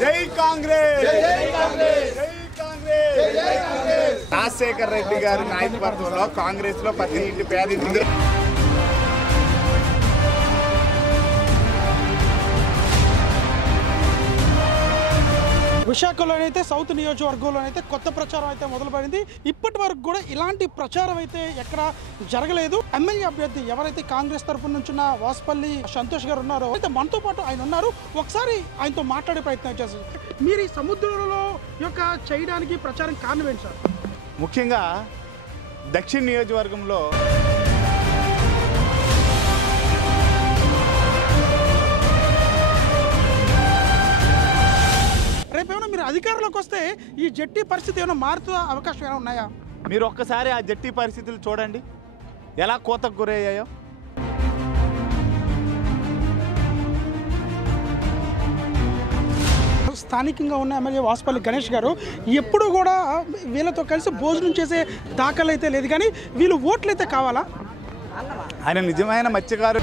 జై కాంగ్రెస్ రాజశేఖర్ రెడ్డి గారి నాయకత్వంలో కాంగ్రెస్ లో ప్రతి ఇంటి పేదింటికి విశాఖలోనైతే సౌత్ నియోజకవర్గంలోనైతే కొత్త ప్రచారం అయితే మొదలుపడింది. ఇప్పటి వరకు కూడా ఇలాంటి ప్రచారం అయితే ఎక్కడ జరగలేదు. ఎమ్మెల్యే అభ్యర్థి ఎవరైతే కాంగ్రెస్ తరఫున నుంచి వాసుపల్లి సంతోష్ గారు ఉన్నారో అయితే మనతో పాటు ఆయన ఉన్నారు. ఒకసారి ఆయనతో మాట్లాడే ప్రయత్నం చేస్తారు. మీరు ఈ సముద్రంలో యొక్క చేయడానికి ప్రచారం కారణం ఏంటి సార్? ముఖ్యంగా దక్షిణ నియోజకవర్గంలో రేపేమైనా మీరు అధికారంలోకి వస్తే ఈ జట్టి పరిస్థితి ఏమైనా మారుతూ అవకాశం ఏమైనా ఉన్నాయా? మీరు ఒక్కసారి ఆ జట్టి పరిస్థితులు చూడండి ఎలా కోతకు గురయ్యాయో. స్థానికంగా ఉన్న ఎమ్మెల్యే వాసుపల్లి గణేష్ గారు ఎప్పుడు కూడా వీళ్ళతో కలిసి భోజనం చేసే దాఖలు అయితే లేదు, కానీ వీళ్ళు ఓట్లు అయితే కావాలా? ఆయన నిజమైన మత్స్యకారు.